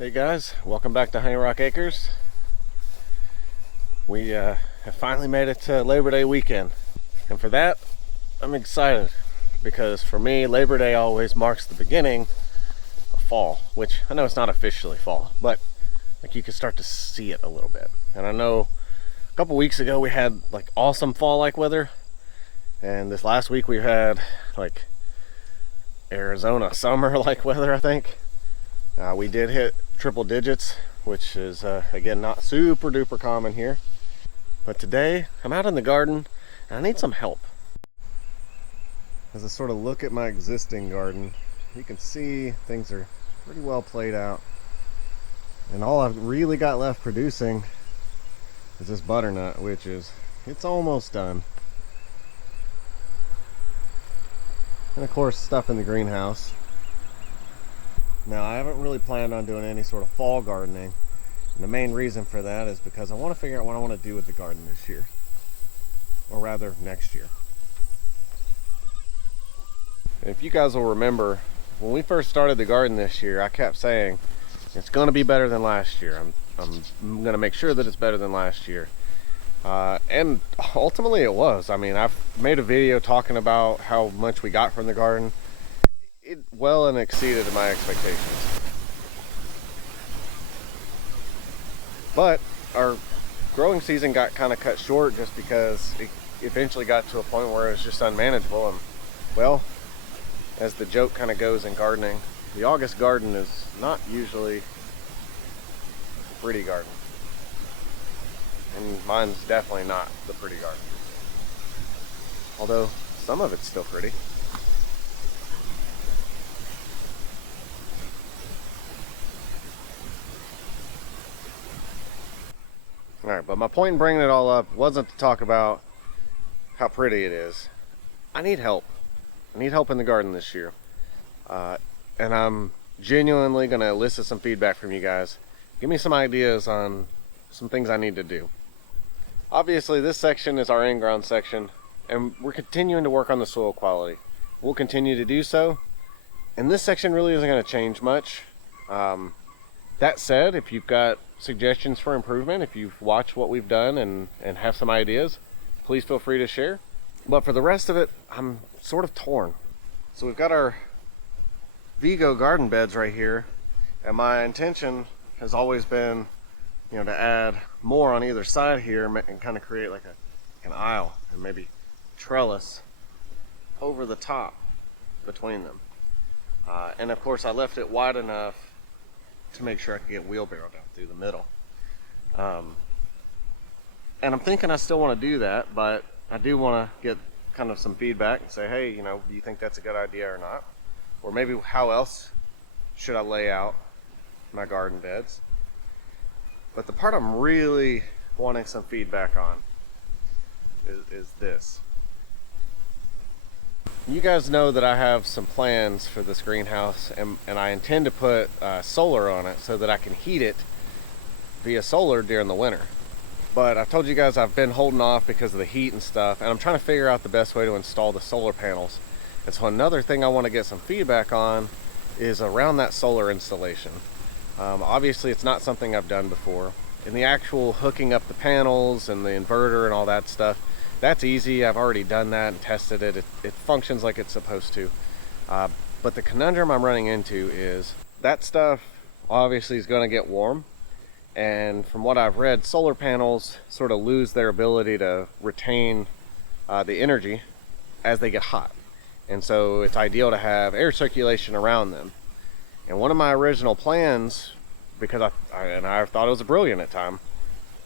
Hey guys, welcome back to Honey Rock Acres. We have finally made it to Labor Day weekend, and for that I'm excited because for me Labor Day always marks the beginning of fall, which I know it's not officially fall, but like you can start to see it a little bit. And I know a couple weeks ago we had like awesome fall-like weather, and this last week we've had like Arizona summer-like weather, I think. We did hit triple digits, which is again not super duper common here. But today I'm out in the garden and I need some help. As I sort of look at my existing garden, you can see things are pretty well played out, and all I've really got left producing is this butternut, which is it's almost done. And of course stuff in the greenhouse. Now, I haven't really planned on doing any sort of fall gardening, and the main reason for that is because I want to figure out what I want to do with the garden this year, or rather next year. And if you guys will remember, when we first started the garden this year, I kept saying it's going to be better than last year. I'm going to make sure that it's better than last year, and ultimately it was. I mean, I've made a video talking about how much we got from the garden. It well and exceeded my expectations. But our growing season got kind of cut short just because it eventually got to a point where it was just unmanageable. And well, as the joke kind of goes in gardening, the August garden is not usually a pretty garden. And mine's definitely not the pretty garden. Although some of it's still pretty. Alright, but my point in bringing it all up wasn't to talk about how pretty it is. I need help. I need help in the garden this year. And I'm genuinely going to elicit some feedback from you guys. Give me some ideas on some things I need to do. Obviously, this section is our in-ground section, and we're continuing to work on the soil quality. We'll continue to do so, and this section really isn't going to change much. That said, if you've got suggestions for improvement, if you've watched what we've done and have some ideas, please feel free to share. But for the rest of it, I'm sort of torn. So we've got our Vego garden beds right here, and my intention has always been, to add more on either side here and kind of create like an aisle and maybe trellis over the top between them. And of course I left it wide enough to make sure I can get wheelbarrow down through the middle. And I'm thinking I still want to do that, but I do want to get kind of some feedback and say, hey, do you think that's a good idea or not? Or maybe how else should I lay out my garden beds? But the part I'm really wanting some feedback on is this. You guys know that I have some plans for this greenhouse, and I intend to put solar on it so that I can heat it via solar during the winter. But I told you guys I've been holding off because of the heat and stuff, and I'm trying to figure out the best way to install the solar panels. And so another thing I want to get some feedback on is around that solar installation. Obviously it's not something I've done before, and the actual hooking up the panels and the inverter and all that stuff, that's easy. I've already done that and tested it. It functions like it's supposed to. But the conundrum I'm running into is that stuff obviously is going to get warm. And from what I've read, solar panels sort of lose their ability to retain the energy as they get hot. And so it's ideal to have air circulation around them. And one of my original plans, because I thought it was brilliant at the time,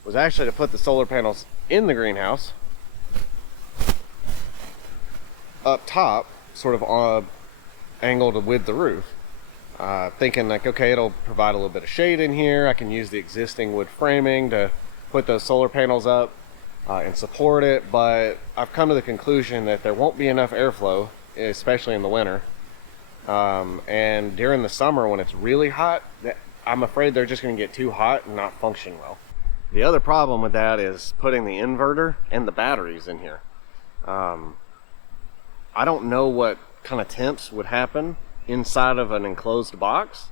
was actually to put the solar panels in the greenhouse up top, sort of angled with the roof, thinking like, okay, it'll provide a little bit of shade in here. I can use the existing wood framing to put those solar panels up and support it. But I've come to the conclusion that there won't be enough airflow, especially in the winter, and during the summer when it's really hot, I'm afraid they're just going to get too hot and not function well. The other problem with that is putting the inverter and the batteries in here. I don't know what kind of temps would happen inside of an enclosed box,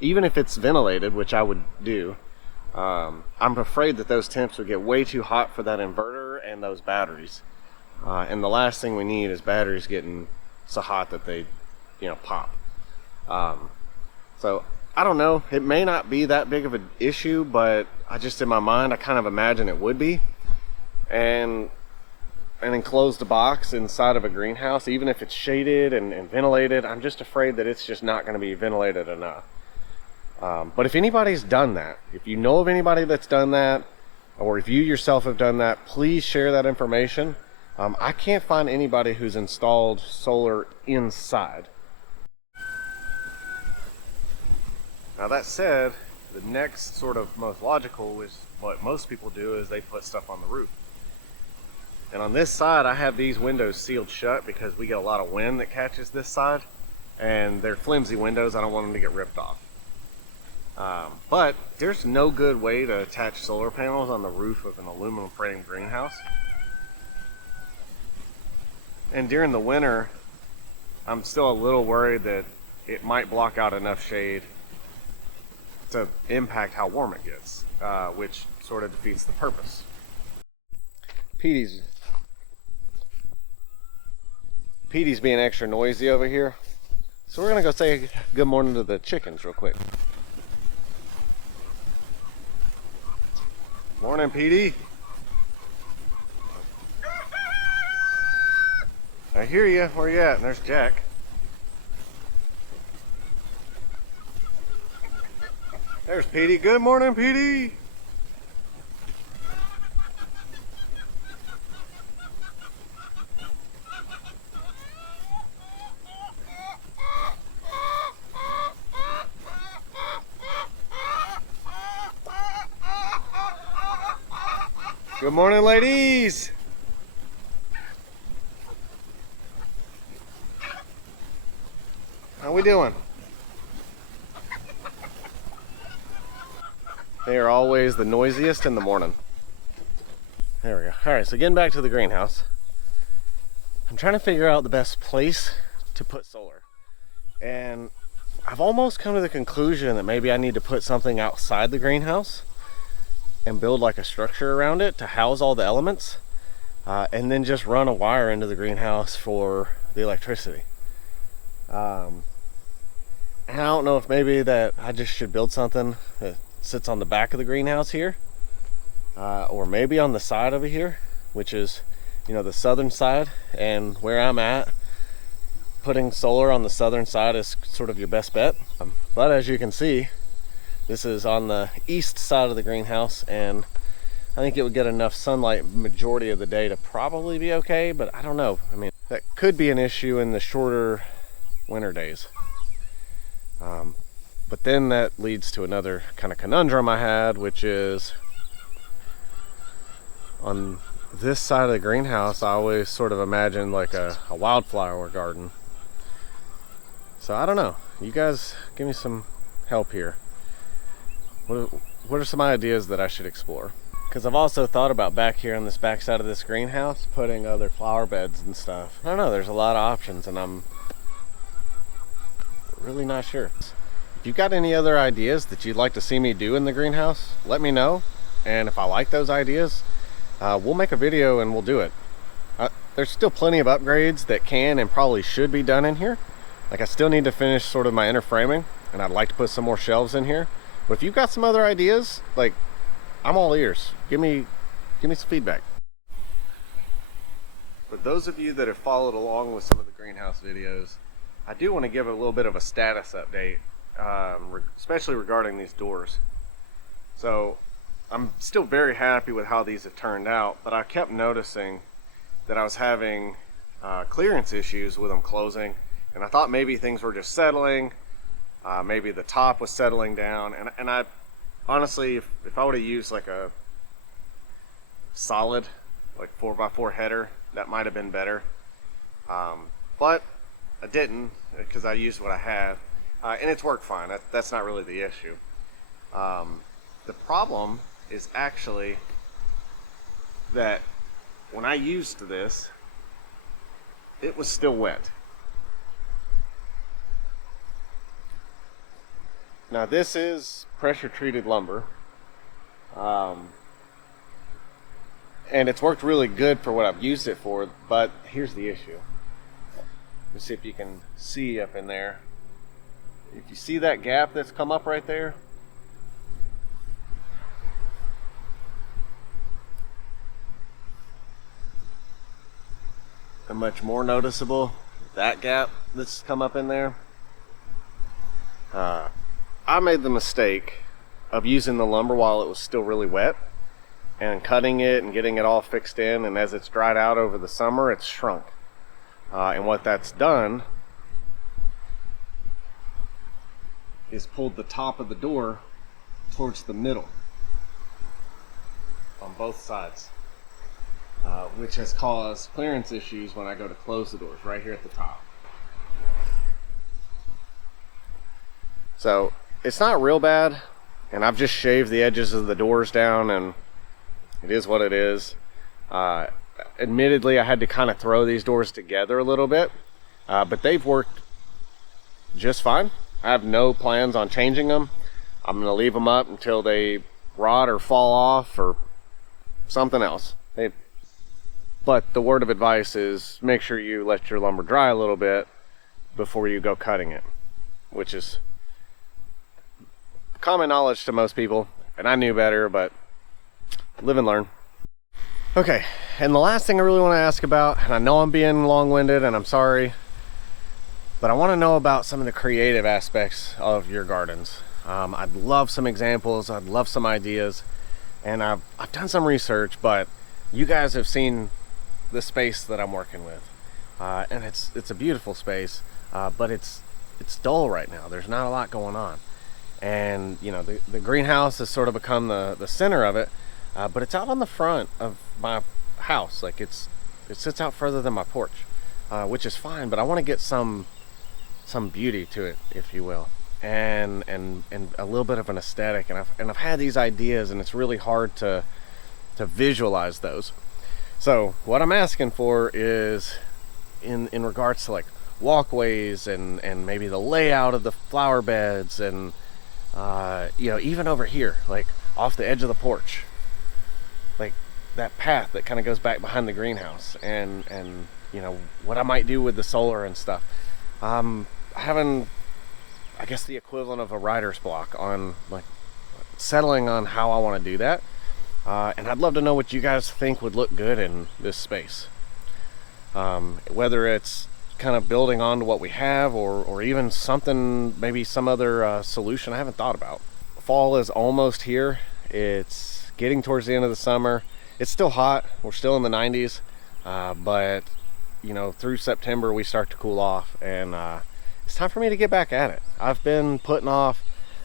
even if it's ventilated, which I would do, I'm afraid that those temps would get way too hot for that inverter and those batteries. And the last thing we need is batteries getting so hot that they, pop. So I don't know. It may not be that big of an issue, but I just, in my mind, I kind of imagine it would be. And an enclosed box inside of a greenhouse, even if it's shaded and ventilated, I'm just afraid that it's just not going to be ventilated enough. But if anybody's done that, if you know of anybody that's done that, or if you yourself have done that, please share that information. I can't find anybody who's installed solar inside. Now that said, the next sort of most logical is what most people do, is they put stuff on the roof. And on this side, I have these windows sealed shut because we get a lot of wind that catches this side, and they're flimsy windows. I don't want them to get ripped off. But there's no good way to attach solar panels on the roof of an aluminum frame greenhouse. And during the winter, I'm still a little worried that it might block out enough shade to impact how warm it gets, which sort of defeats the purpose. Petey's being extra noisy over here, so we're gonna go say good morning to the chickens real quick. Morning, Petey. I hear you. Where you at? And there's Jack. There's Petey. Good morning, Petey. Good morning, ladies. How we doing? They are always the noisiest in the morning. There we go. All right, so getting back to the greenhouse. I'm trying to figure out the best place to put solar. And I've almost come to the conclusion that maybe I need to put something outside the greenhouse and build like a structure around it to house all the elements, and then just run a wire into the greenhouse for the electricity. And I don't know if maybe that I just should build something that sits on the back of the greenhouse here, or maybe on the side over here, which is, the southern side. And where I'm at, putting solar on the southern side is sort of your best bet. But as you can see, this is on the east side of the greenhouse, and I think it would get enough sunlight majority of the day to probably be okay, but I don't know. I mean, that could be an issue in the shorter winter days. But then that leads to another kind of conundrum I had, which is on this side of the greenhouse, I always sort of imagined like a wildflower garden. So I don't know. You guys give me some help here. What are some ideas that I should explore? Because I've also thought about back here on this back side of this greenhouse, putting other flower beds and stuff. I don't know, there's a lot of options, and I'm really not sure. If you've got any other ideas that you'd like to see me do in the greenhouse, let me know. And if I like those ideas, we'll make a video and we'll do it. There's still plenty of upgrades that can and probably should be done in here. Like, I still need to finish sort of my inner framing, and I'd like to put some more shelves in here. But if you've got some other ideas, like, I'm all ears. Give me some feedback. For those of you that have followed along with some of the greenhouse videos, I do want to give a little bit of a status update, especially regarding these doors. So I'm still very happy with how these have turned out, but I kept noticing that I was having clearance issues with them closing, and I thought maybe things were just settling. Maybe the top was settling down, and I honestly, if I would have used like a solid, like 4x4 header, that might have been better. But I didn't, because I used what I had, and it's worked fine. That's not really the issue. The problem is actually that when I used this, it was still wet. Now this is pressure treated lumber. And it's worked really good for what I've used it for, but here's the issue. Let's see if you can see up in there. If you see that gap that's come up right there, and much more noticeable, that gap that's come up in there. I made the mistake of using the lumber while it was still really wet and cutting it and getting it all fixed in, and as it's dried out over the summer, it's shrunk. And what that's done is pulled the top of the door towards the middle on both sides, which has caused clearance issues when I go to close the doors right here at the top. So it's not real bad, and I've just shaved the edges of the doors down, and it is what it is. Admittedly, I had to kind of throw these doors together a little bit, but they've worked just fine. I have no plans on changing them. I'm going to leave them up until they rot or fall off or something else. But the word of advice is make sure you let your lumber dry a little bit before you go cutting it, which is common knowledge to most people, and I knew better, but live and learn. Okay, and the last thing I really want to ask about, and I know I'm being long-winded and I'm sorry, but I want to know about some of the creative aspects of your gardens. I'd love some examples, I'd love some ideas, and I've done some research, but you guys have seen the space that I'm working with, and it's a beautiful space, but it's dull right now. There's not a lot going on, and you know, the greenhouse has sort of become the center of it, but it's out on the front of my house. Like it sits out further than my porch, which is fine, but I want to get some beauty to it, if you will, and a little bit of an aesthetic, and I've had these ideas, and it's really hard to visualize those. So what I'm asking for is in regards to like walkways and maybe the layout of the flower beds, and you know, even over here, like off the edge of the porch, like that path that kind of goes back behind the greenhouse, and you know, what I might do with the solar and stuff. Having, I guess, the equivalent of a writer's block on like settling on how I want to do that, and I'd love to know what you guys think would look good in this space, whether it's kind of building on to what we have, or even something, maybe some other solution I haven't thought about. Fall is almost here. It's getting towards the end of the summer. It's still hot. We're still in the 90s, but you know, through September we start to cool off, and it's time for me to get back at it. I've been putting off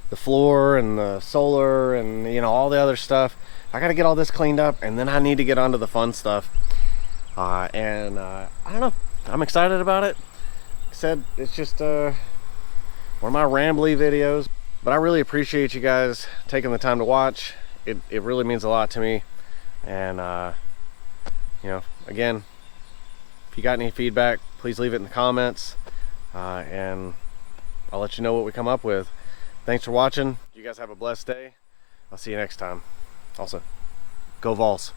the floor and the solar and, you know, all the other stuff. I got to get all this cleaned up, and then I need to get onto the fun stuff. I don't know. I'm excited about it. Like I said, it's just one of my rambly videos, but I really appreciate you guys taking the time to watch. It really means a lot to me. And you know, again, if you got any feedback, please leave it in the comments, and I'll let you know what we come up with. Thanks for watching. You guys have a blessed day. I'll see you next time. Also, go Vols.